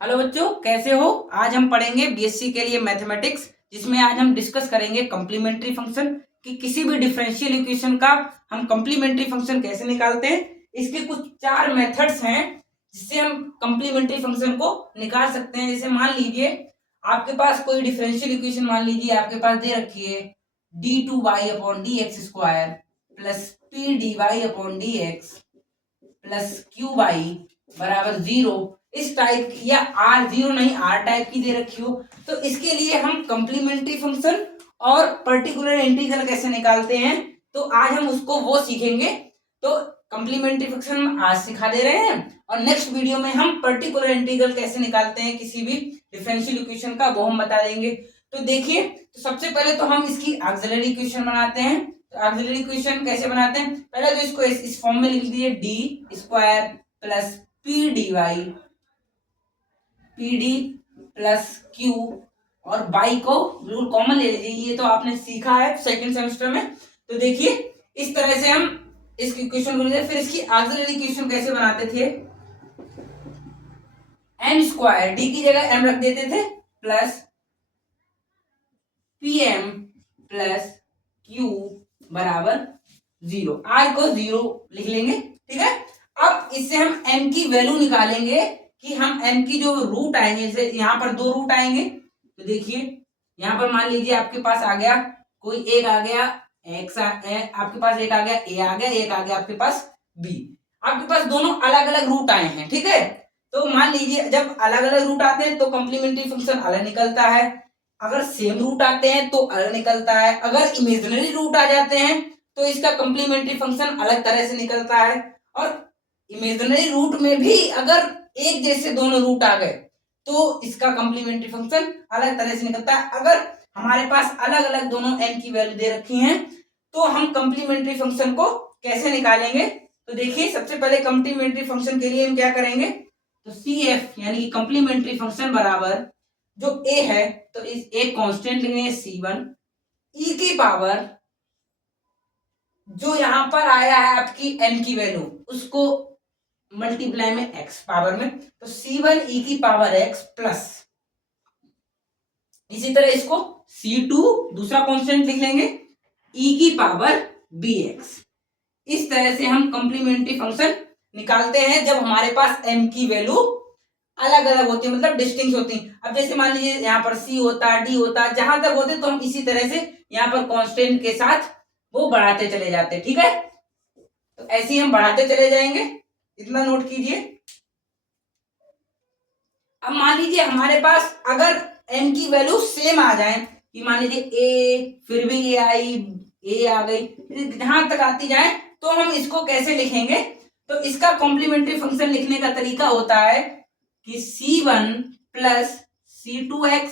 Hello बच्चों, कैसे हो। आज हम पढ़ेंगे बीएससी के लिए मैथमेटिक्स, जिसमें आज हम डिस्कस करेंगे कम्प्लीमेंट्री फंक्शन कि किसी भी डिफरेंशियल इक्वेशन का हम कम्प्लीमेंट्री फंक्शन कैसे निकालते हैं। इसके कुछ 4 मेथड्स हैं जिससे हम कम्प्लीमेंट्री फंक्शन को निकाल सकते हैं। जैसे मान लीजिए आपके पास कोई डिफरेंशियल इक्वेशन मान लीजिए आपके पास दे रखी है d2y/dx² plus p/dy/dx plus qy बराबर 0, इस टाइप की, या आर 0 नहीं आर टाइप की दे रखी हो, तो इसके लिए हम कम्प्लीमेंट्री फंक्शन और पर्टिकुलर इंटीग्रल कैसे निकालते हैं, तो आज हम उसको वो सीखेंगे। तो कम्प्लीमेंट्री फंक्शन आज सिखा दे रहे हैं और नेक्स्ट वीडियो में हम पर्टिकुलर इंटीग्रल कैसे निकालते हैं किसी भी डिफरेंशियल इक्वेशन का, वो हम बता देंगे। तो देखिए, तो सबसे पहले तो हम इसकी ऑक्सिलरी इक्वेशन बनाते हैं। तो ऑक्सिलरी इक्वेशन कैसे बनाते हैं, पहले तो इसको इस फॉर्म में लिख दीजिए d² plus pd plus q और बाई को बिल्कुल कॉमन ले लीजिए, ये तो आपने सीखा है सेकंड सेमेस्टर में। तो देखिए इस तरह से हम इस इक्वेशन को लेते। फिर इसकी ऑक्सिलरी इक्वेशन कैसे बनाते थे, m² d की जगह m रख देते थे प्लस pm प्लस q बराबर 0, r को 0 लिख लेंगे। ठीक है, अब इससे हम m की वैल्यू निकालेंगे कि हम m की जो रूट आएंगे, जैसे यहाँ पर 2 रूट आएंगे, तो देखिए यहाँ पर मान लीजिए आपके पास आ गया कोई एक आ गया x आपके पास एक आ गया a आ गया, एक आ गया आपके पास b। आपके पास दोनों अलग अलग रूट आए हैं। ठीक है, तो मान लीजिए जब अलग अलग रूट आते हैं तो कम्प्लीमेंट्री फंक्शन अलग निकलता है, अगर सेम रूट आते हैं तो अलग निकलता है, अगर इमेजिनरी रूट आ जाते हैं तो इसका कम्प्लीमेंट्री फंक्शन अलग तरह से निकलता है। और इमेजिनरी रूट में भी अगर एक जैसे दोनों रूट आ गए तो इसका कम्प्लीमेंट्री फंक्शन अलग तरह से निकलता है। अगर हमारे पास अलग अलग दोनों n की वैल्यू दे रखी हैं तो हम कम्प्लीमेंट्री फंक्शन को कैसे निकालेंगे। तो देखिए सबसे पहले कम्प्लीमेंट्री फंक्शन के लिए हम क्या करेंगे, तो CF यानी कि कम्प्लीमेंट्री फंक्शन बराबर जो a है तो इस एक कांस्टेंट लेंगे C1 e की पावर जो यहां पर आया है आपकी n की वैल्यू उसको मल्टीप्लाई में x पावर में, तो C1 e की पावर x प्लस इसी तरह इसको C2 दूसरा कांस्टेंट लिख लेंगे e की पावर bx। इस तरह से हम कम्प्लीमेंट्री फंक्शन निकालते हैं जब हमारे पास m की वैल्यू अलग अलग होती है, मतलब डिस्टिंक्ट होती है। अब जैसे मान लीजिए यहाँ पर c होता d होता, जहां तक होते तो हम इसी तरह से यहाँ पर कांस्टेंट के साथ वो बढ़ाते चले जाते। ठीक है, तो ऐसे ही हम बढ़ाते चले जाएंगे, इतना नोट कीजिए। अब मान लीजिए हमारे पास अगर n की वैल्यू सेम आ जाए कि मान लीजिए a फिर भी a आई, a आ गई, जहां तक आती जाए तो हम इसको कैसे लिखेंगे, तो इसका कॉम्प्लीमेंट्री फंक्शन लिखने का तरीका होता है कि C1 प्लस C2x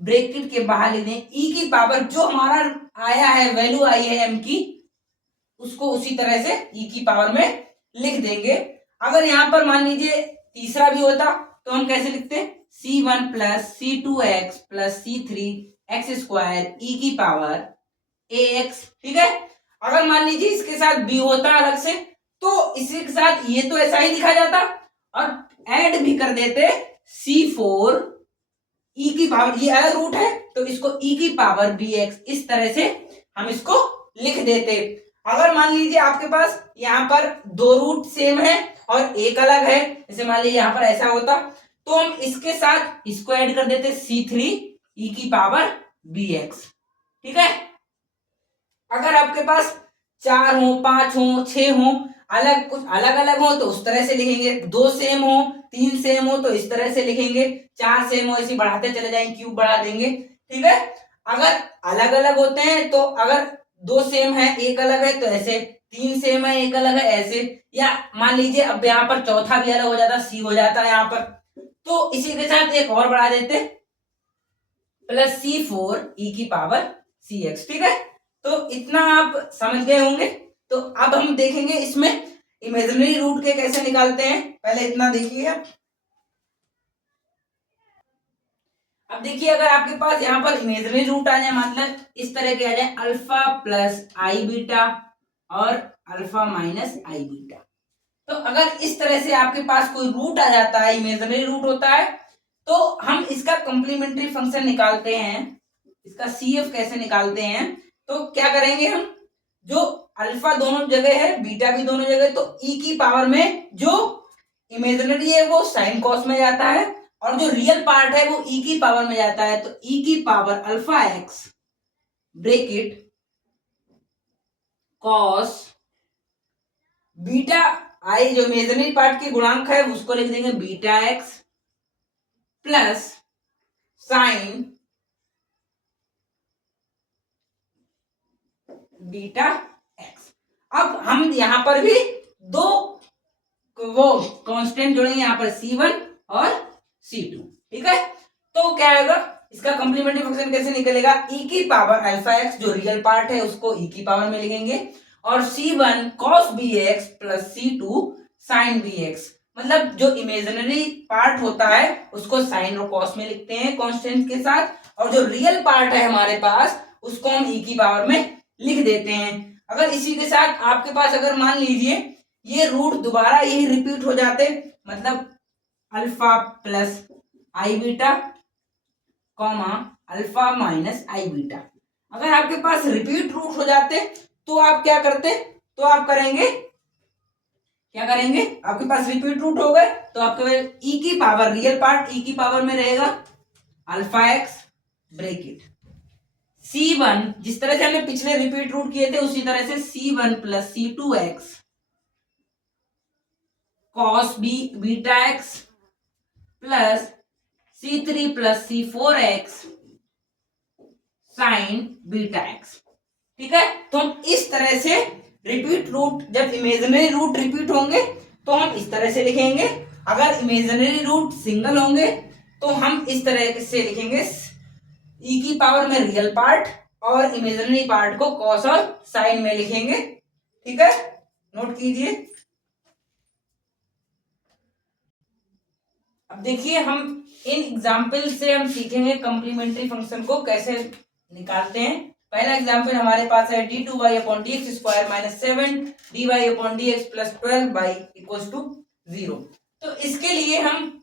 ब्रैकेट के बाहर लिख दें e की पावर जो हमारा आया है वैल्यू आई है m की उसको उसी तरह से e की पावर में लिख देंगे। अगर यहां पर मान लीजिए तीसरा भी होता तो हम कैसे लिखते हैं C1 plus C2x plus C3x² e की पावर ax। ठीक है, अगर मान लीजिए इसके साथ b होता अलग से तो इसी के साथ ये तो ऐसा ही लिखा जाता और ऐड भी कर देते C4 e की पावर, ये अलग रूट है तो इसको e की पावर bx, इस तरह से हम इसको लिख देते। अगर मान लीजिए आपके पास यहाँ पर 2 रूट सेम है और एक अलग है, जैसे मान लीजिए यहाँ पर ऐसा होता तो हम इसके साथ इसको ऐड कर देते C3 e की पावर bx। ठीक है, अगर आपके पास 4 हो 5 हो 6 हो, अलग कुछ अलग अलग हो तो उस तरह से लिखेंगे, 2 सेम हो 3 सेम हो तो इस तरह से लिखेंगे, 4 सेम हो ऐसे बढ़ाते चले जाएंगे, क्यूब बढ़ा देंगे। ठीक है, अगर अलग अलग होते हैं तो अगर 2 सेम है एक अलग है तो ऐसे, 3 सेम है एक अलग है ऐसे, या मान लीजिए अब यहाँ पर चौथा भी अलग हो जाता, सी हो जाता है यहाँ पर, तो इसी के साथ एक और बढ़ा देते प्लस C4 e की पावर cx। ठीक है, तो इतना आप समझ गए होंगे। तो अब हम देखेंगे इसमें इमेजिनरी रूट के कैसे निकालते हैं, पहले इतना देखिए आप। अब देखिए अगर आपके पास यहाँ पर इमेजिनरी रूट आ जाए, मतलब इस तरह के आ जाए अल्फा प्लस आई बीटा और अल्फा माइनस आई बीटा, तो अगर इस तरह से आपके पास कोई रूट आ जाता है, इमेजिनरी रूट होता है, तो हम इसका कॉम्प्लीमेंट्री फंक्शन निकालते हैं। इसका CF कैसे निकालते हैं, तो क्या करेंगे हम, जो अल्फा दोनों जगह है, बीटा भी दोनों जगह, तो e की पावर में जो इमेजिनरी है वो साइन कॉस में जाता है, और जो रियल पार्ट है वो e की पावर में जाता है। तो e की power alpha x bracket cos beta i, जो इमेजिनरी पार्ट के गुणांक है उसको लिख देंगे beta x plus sine beta x. अब हम यहां पर भी दो वो कांस्टेंट जोड़ेंगे, यहां पर C1 और C2, ठीक है। तो क्या आएगा, इसका कॉम्प्लीमेंट्री फंक्शन कैसे निकलेगा, e की पावर अल्फा एक्स जो रियल पार्ट है उसको e की पावर में लिखेंगे, और C1 cos bx plus C2 sin bx, मतलब जो इमेजिनरी पार्ट होता है उसको साइन और कॉस में लिखते हैं कांस्टेंट के साथ, और जो रियल पार्ट है हमारे पास उसको हम e की पावर में लिख देते हैं। अगर इसी के साथ आपके पास अगर मान लीजिए ये रूट दोबारा यही रिपीट हो जाते, मतलब अल्फा प्लस आई बीटा कॉमा अल्फा माइनस आई बीटा, अगर आपके पास रिपीट रूट हो जाते तो आप क्या करते, तो आप करेंगे क्या करेंगे, आपके पास रिपीट रूट हो गए तो आपके e की पावर रियल पार्ट e की पावर में रहेगा अल्फा एक्स ब्रेकेट C1, जिस तरह से हमने पिछले रिपीट रूट किए थे उसी तरह से C1 plus C2x cos beta x plus C3 plus C4x sign beta x, ठीक है। तो हम इस तरह से रिपीट रूट, जब इमेजिनरी रूट रिपीट होंगे तो हम इस तरह से लिखेंगे, अगर इमेजिनरी रूट सिंगल होंगे तो हम इस तरह से लिखेंगे, e की पावर में रियल पार्ट और इमेजिनरी पार्ट को कॉस और साइन में लिखेंगे, ठीक है, नोट कीजिए। अब देखिए हम इन एग्जाम्पल से हम सीखेंगे कॉम्प्लीमेंट्री फंक्शन को कैसे निकालते हैं। पहला एग्जाम्पल हमारे पास है d2y upon D X square minus 7 dy upon D X plus 12y equals to 0। तो इसके लिए हम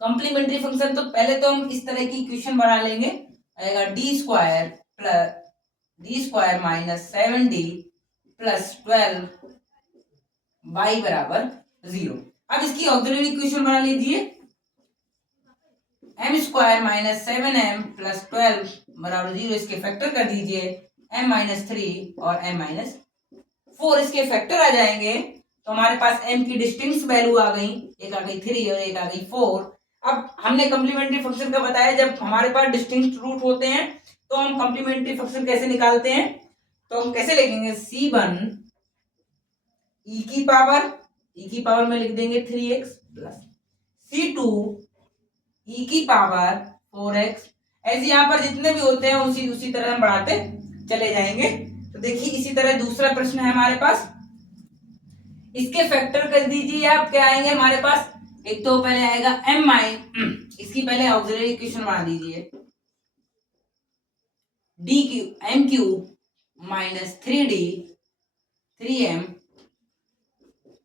कॉम्प्लीमेंट्री फंक्शन, तो पहले तो हम इस तरह की इक्वेशन बना लेंगे, आएगा D square plus D square minus 7d plus 12y बराबर 0। अब इसकी ऑक्सिलरी इक्वेशन बना लीजिए, m square minus 7m plus 12 बराबर 0, इसके फैक्टर कर दीजिए m माइनस 3 और m माइनस 4, इसके फैक्टर आ जाएंगे तो हमारे पास m की डिस्टिंक्ट वैल्यू आ गई, एक आ गई 3 और एक आ गई 4। अब हमने कॉम्प्लीमेंट्री फंक्शन का बताया, जब हमारे पास डिस्टिंक्ट रूट होते हैं तो हम कॉम्प्लीमेंट्री फंक्शन कैसे निकालते हैं, तो हम कैसे लिखेंगे, C1 e की पावर में लिख देंगे 3x प्लस C2 e की पावर 4x, ऐसे यहाँ पर जितने भी होते हैं उसी तरह हम बढ़ाते चले जाएंगे। तो देखिए इसी तरह दूसरा प्रश्न है हमारे पास, इसके फैक्टर कर दीजिए आप, क्या आएंगे हमारे पास, एक तो पहले आएगा m माइन, इसकी पहले ऑक्सिलरी इक्वेशन बना दीजिए, D cube M cube minus 3d 3m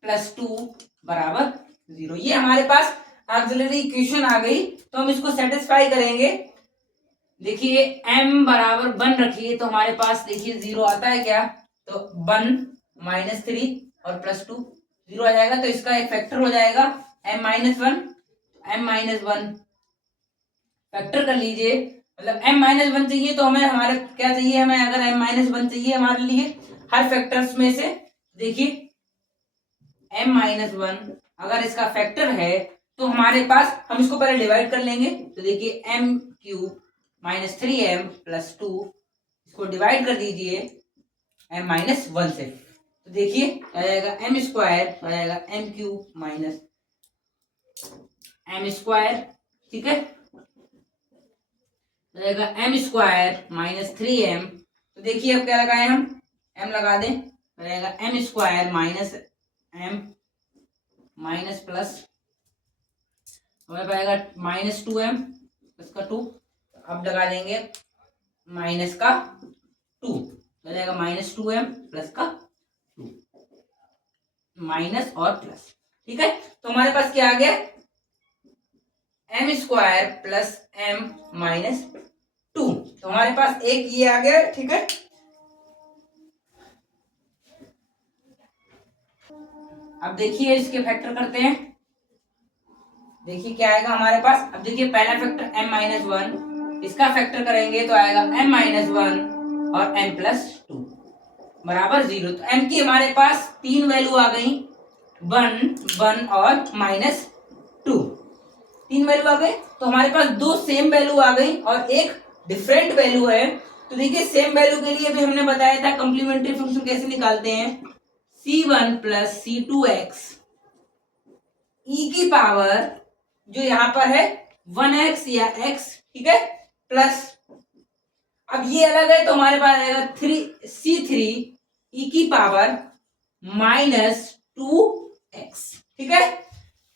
plus 2 बराबर 0, ये हमारे पास ऑक्सिलरी इक्वेशन आ गई। तो हम इसको सेटिस्फाई करेंगे, देखिए m बराबर 1 रखिए तो हमारे पास देखिए 0 आता है क्या, तो 1 माइनस 3 और प्लस 2 0 आ जाएगा, तो इसका एक फैक्टर हो जाएगा m माइनस 1 फैक्टर कर लीजिए, मतलब m माइनस 1 चाहिए तो हमें हमारे क्या चाहिए, हमें अगर m माइनस 1 चाहिए हमारे लिए हर फैक्टर्स में से, देखिए m माइनस 1 अगर इसका फैक्टर है तो हमारे पास, हम इसको पहले डिवाइड कर लेंगे, तो देखिए m cube minus 3m plus 2, इसको डिवाइड कर दीजिए m माइनस 1 से, तो देखिए आ जाएगा m स्क्वायर, आ जाएगा m cube minus m square, ठीक है, आ जाएगा m स्क्वायर माइनस 3m, तो देखिए अब क्या लगाए हम, m लगा दें, आ जाएगा m square minus m minus plus हमारे पाएगा माइनस 2m प्लस का 2, अब लगा देंगे माइनस का 2, हो जाएगा माइनस 2m प्लस का 2, माइनस और प्लस। ठीक है, तो हमारे पास क्या आ गया, M square plus M minus 2। तो हमारे पास एक ये आ गया। ठीक है, अब देखिए इसके फैक्टर करते हैं। देखिए क्या आएगा हमारे पास। अब देखिए पहला फैक्टर m माइनस 1, इसका फैक्टर करेंगे तो आएगा m माइनस 1 और m प्लस 2 बराबर 0। तो m की हमारे पास 3 वैल्यू आ गई, 1, 1 और माइनस 2। 3 वैल्यू आ गई। तो हमारे पास 2 सेम वैल्यू आ गई और एक डिफरेंट वैल्यू है। तो देखिए सेम वैल्यू के लिए भी हमने बताया था कंप्लीमेंट्री फंक्शन कैसे निकालते हैं, c1 प्लस c2x ई की पावर जो यहां पर है 1x या x, ठीक है, प्लस अब ये अलग है तो हमारे पास आएगा c3 ई की पावर माइनस 2x। ठीक है,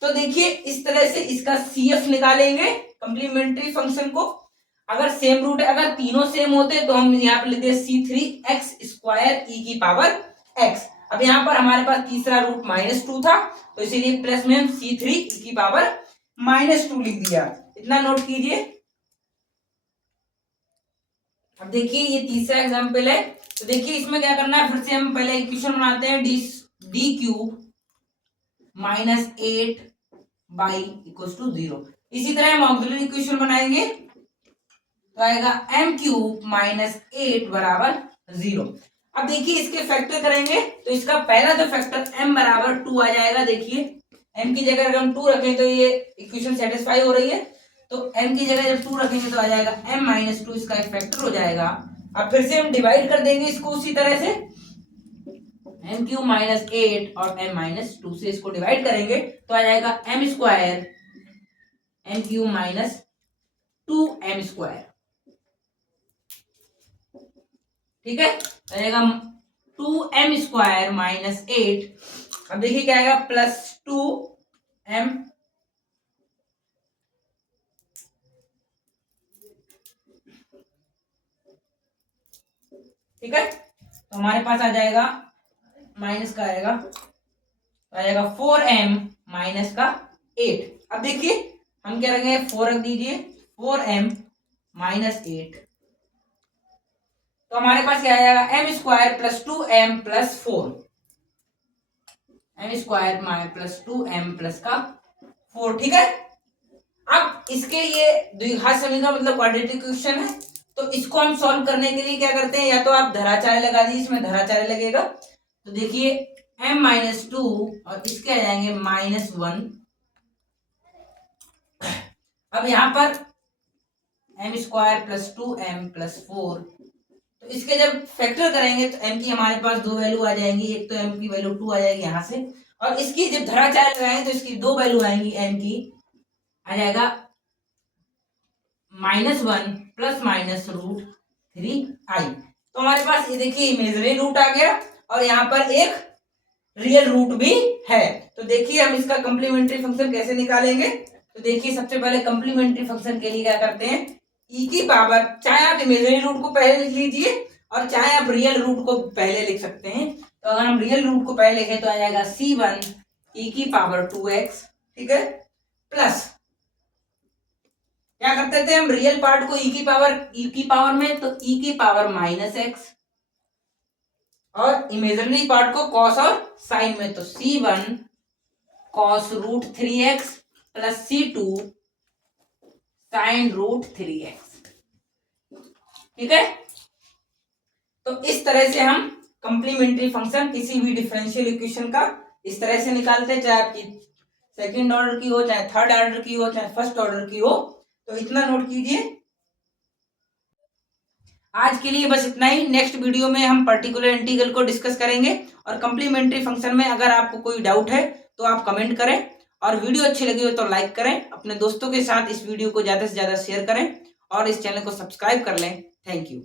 तो देखिए इस तरह से इसका CF निकालेंगे कंप्लीमेंट्री फंक्शन को। अगर सेम रूट है, अगर तीनों सेम होते तो हम यहाँ पे लिखते c3x स्क्वायर ई की पावर x। अब यहाँ पर हमारे पास तीसरा रूट -2 था तो इसीलिए प्लस में हम c3 ई की पावर -2 लिख दिया। इतना नोट कीजिए। अब देखिए ये तीसरा एग्जाम्पल है। तो देखिए इसमें क्या करना है, फिर से हम पहले इक्वेशन बनाते हैं, D cube minus 8 by equal to 0। इसी तरह हम ऑक्सिलरी इक्वेशन बनाएंगे तो आएगा m क्यूब माइनस 8 बराबर 0। अब देखिए इसके फैक्टर करेंगे तो इसका पहला जो फैक्टर m बराबर 2 आ जाएगा। देखिए m की जगह अगर हम 2 रखें तो ये इक्वेशन सेटिस्फाई हो रही है, तो m की जगह जब 2 रखेंगे तो आ जाएगा m माइनस 2, इसका एक फैक्टर हो जाएगा। अब फिर से हम डिवाइड कर देंगे इसको उसी तरह से, m क्यूब माइनस 8 और m माइनस 2 से इसको डिवाइड करेंगे तो आ जाएगा m square m cube minus 2m square. ठीक है, आएगा 2m स्क्वायर माइनस 8। अब देखिए क्या आएगा, प्लस 2m। ठीक है, तो हमारे पास आ जाएगा माइनस का आएगा, तो आ जाएगा 4m माइनस का 8। अब देखिए हम क्या रखेंगे, 4 रख दीजिए, 4m माइनस 8। तो हमारे पास क्या आ जाएगा, m square plus 2m plus 4, m square plus 2m plus का 4। ठीक है, अब इसके ये द्विघात समीकरण मतलब क्वाड्रेटिक इक्वेशन है, तो इसको हम सॉल्व करने के लिए क्या करते हैं, या तो आप धराचार्य लगा दीजिए, इसमें धराचार्य लगेगा। तो देखिए m माइनस 2 और इसके आ जाएंगे -1। अब यहां पर m square plus 2m plus 4, तो इसके जब फैक्टर करेंगे तो m की हमारे पास 2 वैल्यू आ जाएंगी, एक तो m की वैल्यू 2 आ जाएगी यहां से, और इसकी जब धराचार्य लगाएंगे तो इसकी 2 वैल्यू आएंगी, m की आ जाएगा -1 प्लस माइनस √3i। तो हमारे पास ये देखिए इमेजिनरी रूट आ गया और यहाँ पर एक रियल रूट भी है। तो देखिए हम इसका कंप्लीमेंट्री फंक्शन कैसे निकालेंगे। तो देखिए सबसे पहले कंप्लीमेंट्री फंक्शन के लिए क्या करते हैं, ई की पावर, चाहे आप इमेजिनरी रूट को पहले लिख लीजिए और चाहे आप रियल रूट को पहले लिख सकते हैं। तो अगर हम रियल रूट को पहले लिखें तो आ जाएगा c1 ई की पावर 2x। ठीक है, प्लस क्या करते थे हम, रियल पार्ट को ई की पावर में, तो ई की पावर -x, और इमेजिनरी पार्ट को कॉस और साइन में, तो c1 cos √3x plus c2 sin √3x। ठीक है, तो इस तरह से हम कंप्लीमेंट्री फंक्शन किसी भी डिफरेंशियल इक्वेशन का इस तरह से निकालते हैं, चाहे आपकी सेकंड ऑर्डर की हो, चाहे थर्ड ऑर्डर की हो, चाहे फर्स्ट ऑर्डर की हो। तो इतना नोट कीजिए। आज के लिए बस इतना ही। नेक्स्ट वीडियो में हम पर्टिकुलर इंटीग्रल को डिस्कस करेंगे, और कंप्लीमेंट्री फंक्शन में अगर आपको कोई डाउट है तो आप कमेंट करें, और वीडियो अच्छी लगी हो तो लाइक करें, अपने दोस्तों के साथ इस वीडियो को ज़्यादा से ज़्यादा शेयर करें और इस चैनल को सब्सक्राइब कर लें। Thank you.